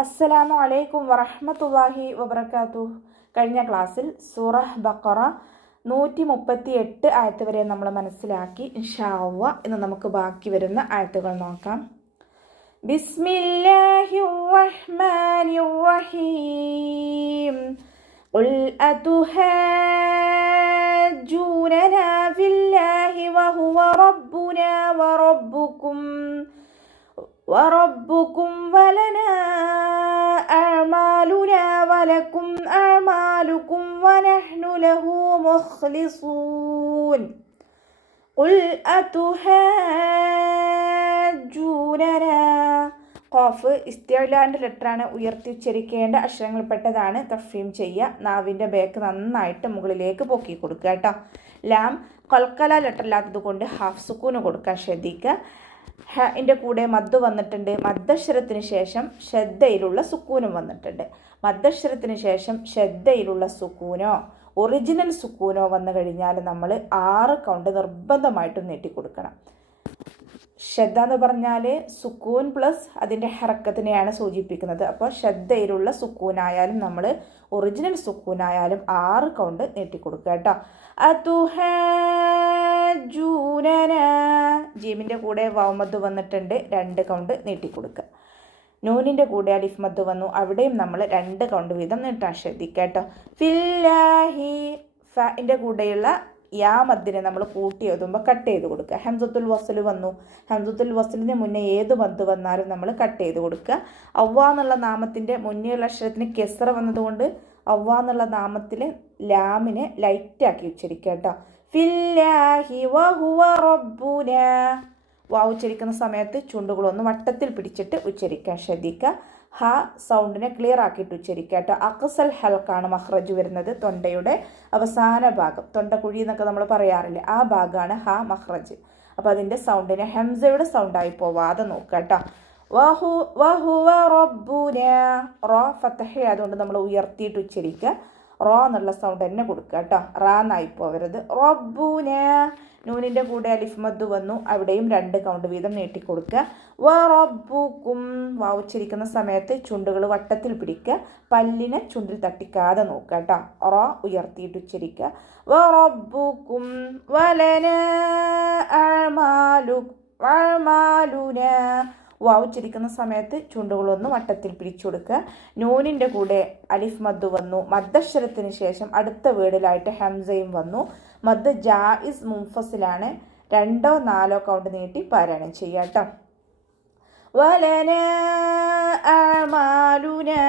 അസ്സലാമു അലൈക്കും വറഹ്മത്തുള്ളാഹി വബറകാതുഹു. കഴിഞ്ഞ ക്ലാസ്സിൽ സൂറഹ് ബഖറ 138 ആയത്ത് വരെ നമ്മൾ മനസ്സിലാക്കി. ഇൻഷാ അല്ലാഹ് ഇന്ന് നമുക്ക് ബാക്കി വരുന്ന ആയത്തുകൾ നോക്കാം. ബിസ്മില്ലാഹിർ റഹ്മാനിർ റഹീം. ഖുൽ അതുഹാജ്ജൂനനാ ഫില്ലാഹി വഹുവ റബ്ബുനാ വറബ്ബുക്കും വലനാ അഅ്മാലുനാ വലക്കും അഅ്മാലുക്കും വനഹ്നു ലഹു മുഖ്ലിസൂൻ. ഖുൽ അതുഹാജ്ജൂനനാ. ഖാഫ് ഇസ്തിഅലാന്റെ ലെറ്ററാണ്, ഉയർത്തി ഉച്ചരിക്കേണ്ട അക്ഷരങ്ങളിൽപ്പെട്ടതാണ്. തഫ്ഹീം ചെയ്യുക. നാവിൻ്റെ ബേക്ക് നന്നായിട്ട് മുകളിലേക്ക് പൊക്കി കൊടുക്കുക കേട്ടോ. ലാം ഖൽഖല ലെറ്റർ ഇല്ലാത്തത് കൊണ്ട് ഹാഫ് സുക്കൂന് കൊടുക്കാൻ ശ്രദ്ധിക്കുക. ഹൻ്റെ കൂടെ മദ് വന്നിട്ടുണ്ട്. മദ്ദക്ഷരത്തിന് ശേഷം ശ്രദ്ധയിലുള്ള സുക്കൂനും വന്നിട്ടുണ്ട്. മദ്ദക്ഷരത്തിന് ശേഷം ശ്രദ്ധയിലുള്ള സുക്കൂനോ ഒറിജിനൽ സുക്കൂനോ വന്നു കഴിഞ്ഞാൽ നമ്മൾ 6 കൗണ്ട് നിർബന്ധമായിട്ടും നീട്ടിക്കൊടുക്കണം. ശ്രദ്ധ എന്ന് പറഞ്ഞാൽ സുക്കൂൻ പ്ലസ് അതിൻ്റെ ഹറക്കത്തിനെയാണ് സൂചിപ്പിക്കുന്നത്. അപ്പോൾ ശ്രദ്ധയിലുള്ള സുക്കൂനായാലും നമ്മൾ ഒറിജിനൽ സുക്കൂനായാലും 6 കൗണ്ട് നീട്ടിക്കൊടുക്കുക കേട്ടോ. അതുഹാജ്ജൂനനാ. ജീമിൻ്റെ കൂടെ വൗമദ് വന്നിട്ടുണ്ട്, 2 കൗണ്ട് നീട്ടിക്കൊടുക്കുക. നൂനിൻ്റെ കൂടെ അലിഫ് മദ് വന്നു, അവിടെയും നമ്മൾ 2 കൗണ്ട് വീതം നീട്ടാൻ ശ്രദ്ധിക്കുക കേട്ടോ. ഫില്ലാഹി. ഫൻ്റെ കൂടെയുള്ള യാ മദ്ദിനെ നമ്മൾ കൂട്ടി എഴുതുമ്പോൾ കട്ട് ചെയ്ത് കൊടുക്കുക. ഹംസത്തുൽ വസ്ൽ വന്നു, ഹംസത്തുൽ വസ്ലിന് മുന്നേ ഏത് മദ് വന്നാലും നമ്മൾ കട്ട് ചെയ്ത് കൊടുക്കുക. അവ്വ എന്നുള്ള നാമത്തിൻ്റെ മുന്നേയുള്ള അക്ഷരത്തിന് കെസ്റ വന്നതുകൊണ്ട് അവ്വ എന്നുള്ള നാമത്തിൽ ലാമിനെ ലൈറ്റാക്കി ഉച്ചരിക്കുക കേട്ടോ. ഫില്ലാഹി വഹുവ റബ്ബുനാ. വാ ഉച്ചരിക്കുന്ന സമയത്ത് ചുണ്ടുകളൊന്ന് വട്ടത്തിൽ പിടിച്ചിട്ട് ഉച്ചരിക്കാൻ ശ്രദ്ധിക്കുക. ഹ സൗണ്ടിനെ ക്ലിയർ ആക്കിയിട്ട് ഉച്ചരിക്കുക കേട്ടോ. അക്സൽ ഹൽക്കാണ് മഖ്റജ് വരുന്നത്. തൊണ്ടയുടെ അവസാന ഭാഗം, തൊണ്ടക്കുഴി എന്നൊക്കെ നമ്മൾ പറയാറില്ല, ആ ഭാഗമാണ് ഹ മഖ്റജ്. അപ്പോൾ അതിൻ്റെ സൗണ്ടിനെ ഹംസയുടെ സൗണ്ടായി പോവാതെ നോക്കുക കേട്ടോ. വഹുവ റബ്ബുനാ. റോ ഫതഹ അതുകൊണ്ട് നമ്മൾ ഉയർത്തിയിട്ട് ഉച്ചരിക്കുക. റോ എന്നുള്ള സൗണ്ട് തന്നെ കൊടുക്കുക കേട്ടോ. റാ എന്നായി പോവരുത്. റബ്ബുനാ. നൂനിൻ്റെ കൂടെ അലിഫ് മദ് വന്നു, അവിടെയും 2 കൗണ്ട് വീതം നീട്ടിക്കൊടുക്കുക. വറബ്ബുക്കും. വാ ഉച്ചരിക്കുന്ന സമയത്ത് ചുണ്ടുകൾ വട്ടത്തിൽ പിടിക്കുക, പല്ലിനെ ചുണ്ടിൽ തട്ടിക്കാതെ നോക്കുക കേട്ടോ. റോ ഉയർത്തിയിട്ട് ഉച്ചരിക്കുക. വറബ്ബുക്കും വലനാ അഅ്മാലുനാ. വാ ഉച്ചരിക്കുന്ന സമയത്ത് ചുണ്ടുകളൊന്ന് വട്ടത്തിൽ പിടിച്ചു കൊടുക്കുക. നൂനിൻ്റെ കൂടെ അലിഫ് മദ് വന്നു, മദ്ദക്ഷരത്തിന് ശേഷം അടുത്ത വേർഡിലായിട്ട് ഹംസയും വന്നു. മദ് ജായിസ് മുൻഫസിലാണ്. 2 or 4 കൗണ്ട് നീട്ടി പാരായണം ചെയ്യുക കേട്ടോ. വലനാ അഅ്മാലുനാ.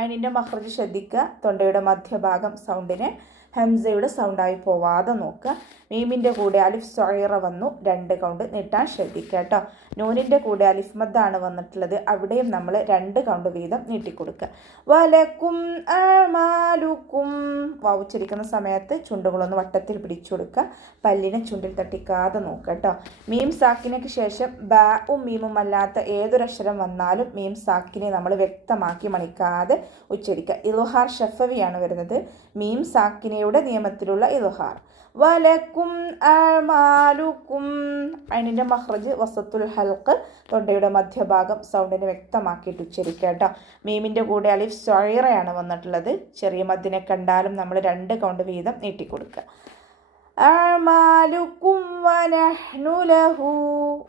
അതിൻ്റെ മഖ്റജ് ശ്രദ്ധിക്കുക. തൊണ്ടയുടെ മധ്യഭാഗം സൗണ്ടിനെ ഹംസയുടെ സൗണ്ടായി പോവാതെ നോക്കുക. മീമിൻ്റെ കൂടെ അലിഫ് സ്വൈറ വന്നു, 2 കൗണ്ട് നീട്ടാൻ ശ്രദ്ധിക്കുക കേട്ടോ. നൂനിൻ്റെ കൂടെ അലിഫ് മദ്ദാണ് വന്നിട്ടുള്ളത്, അവിടെയും നമ്മൾ 2 കൗണ്ട് വീതം നീട്ടിക്കൊടുക്കുക. വലക്കും അഅ്മാലുക്കും. ഉച്ചരിക്കുന്ന സമയത്ത് ചുണ്ടുകളൊന്ന് വട്ടത്തിൽ പിടിച്ചു കൊടുക്കുക, പല്ലിനെ ചുണ്ടിൽ തട്ടിക്കാതെ നോക്കുക കേട്ടോ. മീം സാക്കിനയ്ക്ക് ശേഷം ബാഉം മീമും അല്ലാത്ത ഏതൊരക്ഷരം വന്നാലും മീം സാക്കിനെ നമ്മൾ വ്യക്തമാക്കി മണിക്കാതെ ഉച്ചരിക്കുക. ഇൽഹാർ ഷഫവിയാണ് വരുന്നത്. മീം സാക്കിനയുടെ നിയമത്തിലുള്ള ഇൽഹാർ. വലക്കും അഅ്മാലുക്കും. അതിൻ്റെ മഖ്റജ് വസത്തുൽ ഹൽക്ക്, തൊണ്ടയുടെ മധ്യഭാഗം സൗണ്ടിനെ വ്യക്തമാക്കിയിട്ട് ഉച്ചരിക്കുക കേട്ടോ. മീമിൻ്റെ കൂടെ അലിഫ് സ്വൈറയാണ് വന്നിട്ടുള്ളത്. ചെറിയ മദ്ദിനെ കണ്ടാലും നമ്മൾ 2 കൗണ്ട് വീതം നീട്ടിക്കൊടുക്കുക. അഅ്മാലുക്കും വനഹ്നു ലഹു.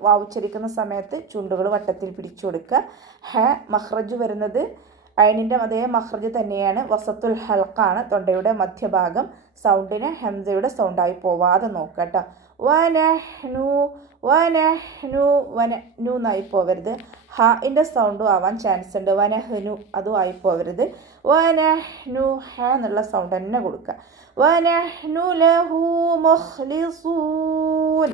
വാ ഉച്ചരിക്കുന്ന സമയത്ത് ചുണ്ടുകൾ വട്ടത്തിൽ പിടിച്ചു കൊടുക്കുക. ഹ മഖ്റജ് വരുന്നത് അയിനിൻ്റെ അതേ മഖ്റജ് തന്നെയാണ്. വസത്തുൽ ഹൽക്കാണ്, തൊണ്ടയുടെ മധ്യഭാഗം സൗണ്ടിനെ ഹംസയുടെ സൗണ്ടായി പോവാതെ നോക്കുക കേട്ടോ. വനഹ്നു എന്നായി പോവരുത്. ഹാൻ്റെ സൗണ്ടും ആവാൻ ചാൻസ് ഉണ്ട്. വനഹ്നു അതും ആയി പോവരുത്. വനഹ്നു ഹ എന്നുള്ള സൗണ്ട് തന്നെ കൊടുക്കുക. വനഹ്നു ലഹു മുഖ്ലിസൂൻ.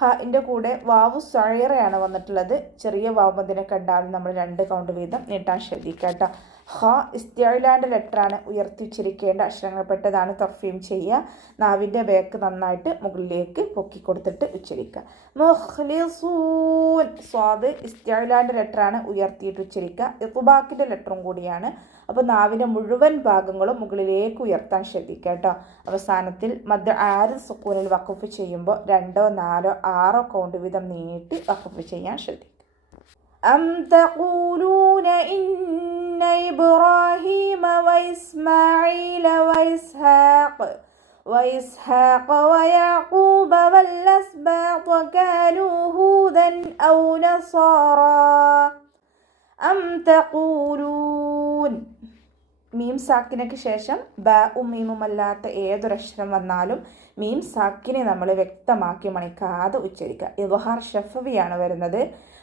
ഹാൻ്റെ കൂടെ വാവു സ്വൈറയാണ് വന്നിട്ടുള്ളത്. ചെറിയ വാവുമതിനെ കണ്ടാലും നമ്മൾ 2 കൗണ്ട് വീതം നീട്ടാൻ ശ്രദ്ധിക്കുക കേട്ടോ. ഹ ഇസ്തിഅലാന്റെ ലെറ്ററാണ്, ഉയർത്തി ഉച്ചരിക്കേണ്ട അക്ഷരങ്ങൾപ്പെട്ടതാണ്. തഫ്ഹീം ചെയ്യുക. നാവിൻ്റെ ബേക്ക് നന്നായിട്ട് മുകളിലേക്ക് പൊക്കി കൊടുത്തിട്ട് ഉച്ചരിക്കുക. മുഖ്ലിസൂൻ. സ്വാദ് ഇസ്തിഅലാന്റെ ലെറ്ററാണ്, ഉയർത്തിയിട്ട് ഉച്ചരിക്കുക. ഇത്ബാക്കിൻ്റെ ലെറ്ററും കൂടിയാണ്. അപ്പോൾ നാവിൻ്റെ മുഴുവൻ ഭാഗങ്ങളും മുകളിലേക്ക് ഉയർത്താൻ ശ്രദ്ധിക്കുക കേട്ടോ. അവസാനത്തിൽ മദ് ആരിദ് സുക്കൂനിൽ വഖഫ് ചെയ്യുമ്പോൾ 2 or 4 or 6 കൗണ്ട് വീതം നീട്ടി വഖഫ് ചെയ്യാൻ ശ്രദ്ധിക്കുക. أم تقولون وإسماعيل وإسحاق ويعقوب والأسباط كانوا هودا أو نصارى أم تقولون. മീം സാക്കിനയ്ക്ക് ശേഷം ബാഉം മീമും അല്ലാത്ത ഏതൊരക്ഷരം വന്നാലും മീം സാക്കിനെ നമ്മൾ വ്യക്തമാക്കി മണിക്കാതെ ഉച്ചരിക്കുക. ഇദ്ഹാർ ഷഫവിയാണ് വരുന്നത്.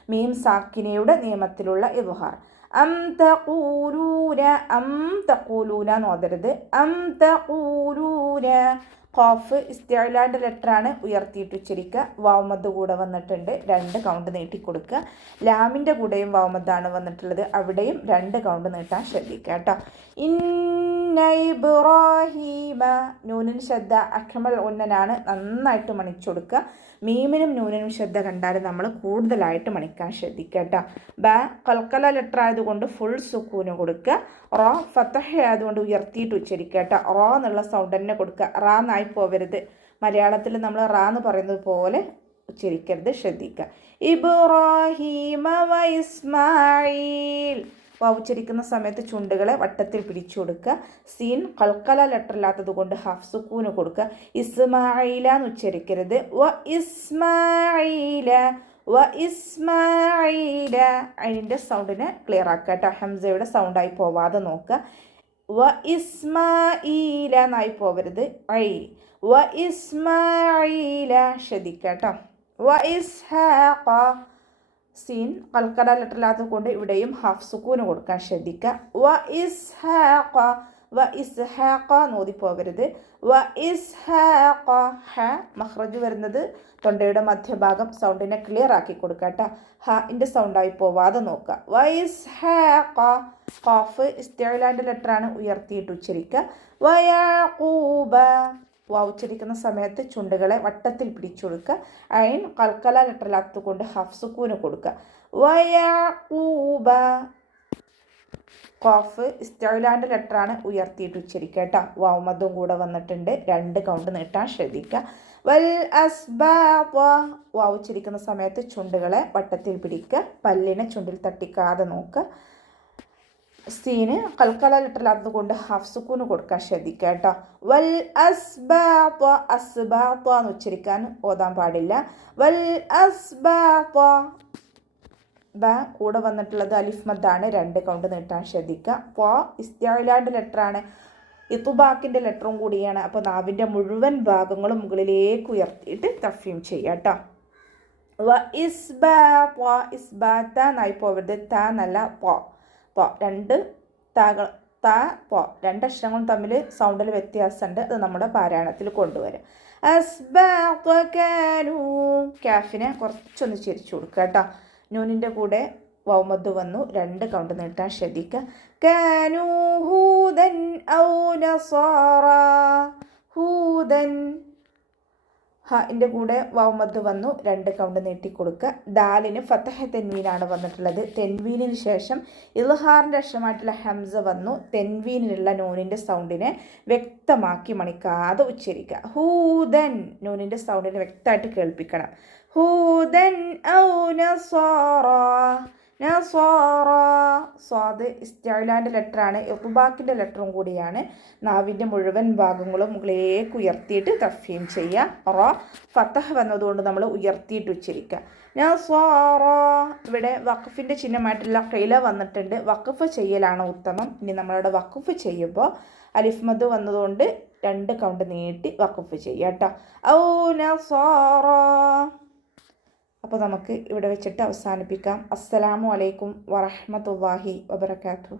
മീം സാക്കിനയുടെ നിയമത്തിലുള്ള ഇദ്ഹാർ. അം തഖൂലൂന എന്ന് ഓതരുത്. അം തഖൂലൂന. ഖാഫ് ഇസ്തിഅലാന്റെ ലെറ്ററാണ്, ഉയർത്തിയിട്ട് ഉച്ചരിക്കുക. വാവുമദ് കൂടെ വന്നിട്ടുണ്ട്, 2 കൗണ്ട് നീട്ടിക്കൊടുക്കുക. ലാമിൻ്റെ കൂടെയും വാവുമദ്ദാണ് വന്നിട്ടുള്ളത്, അവിടെയും 2 കൗണ്ട് നീട്ടാൻ ശ്രദ്ധിക്കുക കേട്ടോ. ഇന്ന ഇബ്രാഹീമ. നൂനിന് ശ്രദ്ധ അഖമൽ ഉന്നനാണ്, നന്നായിട്ട് മണിച്ചു കൊടുക്കുക. മീമിനും നൂനിനും ശ്രദ്ധ കണ്ടാൽ നമ്മൾ കൂടുതലായിട്ട് മണിക്കാൻ ശ്രദ്ധിക്കുക കേട്ടോ. ബ കൽക്കല ലെറ്റർ ആയതുകൊണ്ട് ഫുൾ സുക്കൂന് കൊടുക്കുക. റോ ഫത്തഹ ആയതുകൊണ്ട് ഉയർത്തിയിട്ട് ഉച്ചരിക്കുക കേട്ടോ. റോ എന്നുള്ള സൗണ്ട് തന്നെ കൊടുക്കുക. റാ നായി പോവരുത്. മലയാളത്തിൽ നമ്മൾ റാ എന്ന് പറയുന്നത് പോലെ ഉച്ചരിക്കരുത്, ശ്രദ്ധിക്കുക. ഇബ്രാഹീമ വ ഇസ്മായിൽ. ഉച്ചരിക്കുന്ന സമയത്ത് ചുണ്ടുകളെ വട്ടത്തിൽ പിടിച്ചു കൊടുക്കുക. സീൻ കൽക്കല ലെറ്റർ ഇല്ലാത്തത് കൊണ്ട് ഹാഫ് സുക്കൂന് കൊടുക്കുക. ഇസ്മായില എന്ന് ഉച്ചരിക്കരുത്. വ ഇസ്മായില അതിൻ്റെ സൗണ്ടിനെ ക്ലിയർ ആക്കുക കേട്ടോ. ഹംസയുടെ സൗണ്ടായി പോവാതെ നോക്കുക. വ ഇസ്മായില എന്നായി പോവരുത്. വ ഇസ്മായില ശ്രദ്ധിക്കുക കേട്ടോ. വ ഇസ്ഹാഖ. സീൻ കൽക്കല ലെറ്റർ ഇല്ലാത്തത് കൊണ്ട് ഇവിടെയും ഹാഫ് സുക്കൂന് കൊടുക്കാൻ ശ്രദ്ധിക്കുക. വ ഇസ്ഹാഖ നോതി പോകരുത്. വ ഇസ്ഹാഖ. ഹ മഖ്റജ് വരുന്നത് തൊണ്ടയുടെ മധ്യഭാഗം, സൗണ്ടിനെ ക്ലിയർ ആക്കി കൊടുക്കുക കേട്ടോ. ഹാൻ്റെ സൗണ്ടായി പോവാതെ നോക്കുക. വ ഇസ്ഹാഖ. ഖാഫ് ഇസ്തിഅലാന്റെ ലെറ്ററാണ്, ഉയർത്തിയിട്ട് ഉച്ചരിക്കുക. വ യാഖൂബ. ഉച്ചരിക്കുന്ന സമയത്ത് ചുണ്ടുകളെ വട്ടത്തിൽ പിടിച്ചു കൊടുക്കുക. ഐൻ കൽക്കല ലെറ്ററിലാത്തത് കൊണ്ട് ഹാഫ് സുക്കൂന് കൊടുക്കുക. വയഊബ. ഖാഫ് ഇസ്തിഅലാന്റെ ലെറ്ററാണ്, ഉയർത്തിയിട്ട് ഉച്ചരിക്കുക കേട്ടോ. വാവുമദ്ദും കൂടെ വന്നിട്ടുണ്ട്, 2 കൗണ്ട് നീട്ടാൻ ശ്രദ്ധിക്കുക. വൽ അസ്ബാത. ഉച്ചരിക്കുന്ന സമയത്ത് ചുണ്ടുകളെ വട്ടത്തിൽ പിടിക്കുക. പല്ലിനെ ചുണ്ടിൽ തട്ടിക്കാതെ നോക്കുക. സീന് കൽക്കല ലെറ്ററിലാത്തത് കൊണ്ട് ഹാഫ് സുക്കൂന് കൊടുക്കാൻ ശ്രദ്ധിക്കുക കേട്ടോ. വൽ അസ്ബാത. അസ്ബാത എന്ന് ഉച്ചരിക്കാൻ ഓതാൻ പാടില്ല. വൽ അസ്ബാത. ബ കൂടെ വന്നിട്ടുള്ളത് അലിഫ് മദ്ദാണ്, 2 കൗണ്ട് നീട്ടാൻ ശ്രദ്ധിക്കുക. ഇസ്തിഅലാന്റെ ലെറ്ററാണ്, ഇത്തുബാക്കിൻ്റെ ലെറ്ററും കൂടിയാണ്. അപ്പോൾ നാവിൻ്റെ മുഴുവൻ ഭാഗങ്ങളും മുകളിലേക്ക് ഉയർത്തിയിട്ട് തഫീം ചെയ്യുക കേട്ടോ. വ ഇസ്ബാത. ഇസ്ബാത്ത എന്നായി പോവരുത്. ത എന്നല്ല, പോ. 2 അക്ഷരങ്ങളും തമ്മിൽ സൗണ്ടിൽ വ്യത്യാസമുണ്ട്, അത് നമ്മുടെ പാരായണത്തിൽ കൊണ്ടുവരും. കാഫിനെ കുറച്ചൊന്ന് ചിരിച്ചു കൊടുക്കുക കേട്ടോ. നൂനിൻ്റെ കൂടെ വൗമദ് വന്നു, 2 കൗണ്ട് നീട്ടാൻ ശ്രദ്ധിക്കുക. കാനൂ ഹൂദൻ ഔ നസാറ. ഹൂദൻ. ഹാൻ്റെ കൂടെ വൗമദ് വന്നു, 2 കൗണ്ട് നീട്ടിക്കൊടുക്കുക. ദാലിന് ഫതഹ തെൻവീനാണ് വന്നിട്ടുള്ളത്. തെൻവീനിന് ശേഷം ഇൽഹാറിൻ്റെ അക്ഷരമായിട്ടുള്ള ഹംസ വന്നു. തെൻവീനിലുള്ള നൂനിൻ്റെ സൗണ്ടിനെ വ്യക്തമാക്കി മണിക്കാതെ ഉച്ചരിക്കുക. ഹൂദൻ. നൂനിൻ്റെ സൗണ്ടിനെ വ്യക്തമായിട്ട് കേൾപ്പിക്കണം. ഹൂദൻ ഔ നസാറ. നസാറ. സ്വാദ് ഇസ്തിഅലാന്റെ ലെറ്ററാണ്, ഇത്ബാക്കിൻ്റെ ലെറ്ററും കൂടിയാണ്. നാവിൻ്റെ മുഴുവൻ ഭാഗങ്ങളും മുകളിലേക്ക് ഉയർത്തിയിട്ട് തഫീം ചെയ്യുക. റ ഫതഹ വന്നതുകൊണ്ട് നമ്മൾ ഉയർത്തിയിട്ട് ഉച്ചരിക്കുക. നസാറ. ഇവിടെ വഖഫിൻ്റെ ചിഹ്നമായിട്ടുള്ള ഖില വന്നിട്ടുണ്ട്. വഖഫ് ചെയ്യലാണ് ഉത്തമം. ഇനി നമ്മളവിടെ വഖഫ് ചെയ്യുമ്പോൾ അലിഫ് മദ് വന്നതുകൊണ്ട് 2 കൗണ്ട് നീട്ടി വഖഫ് ചെയ്യുക കേട്ടോ. ഔ നസാറ. അപ്പോൾ നമുക്ക് ഇവിടെ വെച്ചിട്ട് അവസാനിപ്പിക്കാം. അസ്സലാമു അലൈക്കും വറഹ്മത്തുള്ളാഹി വബറകാതുഹു.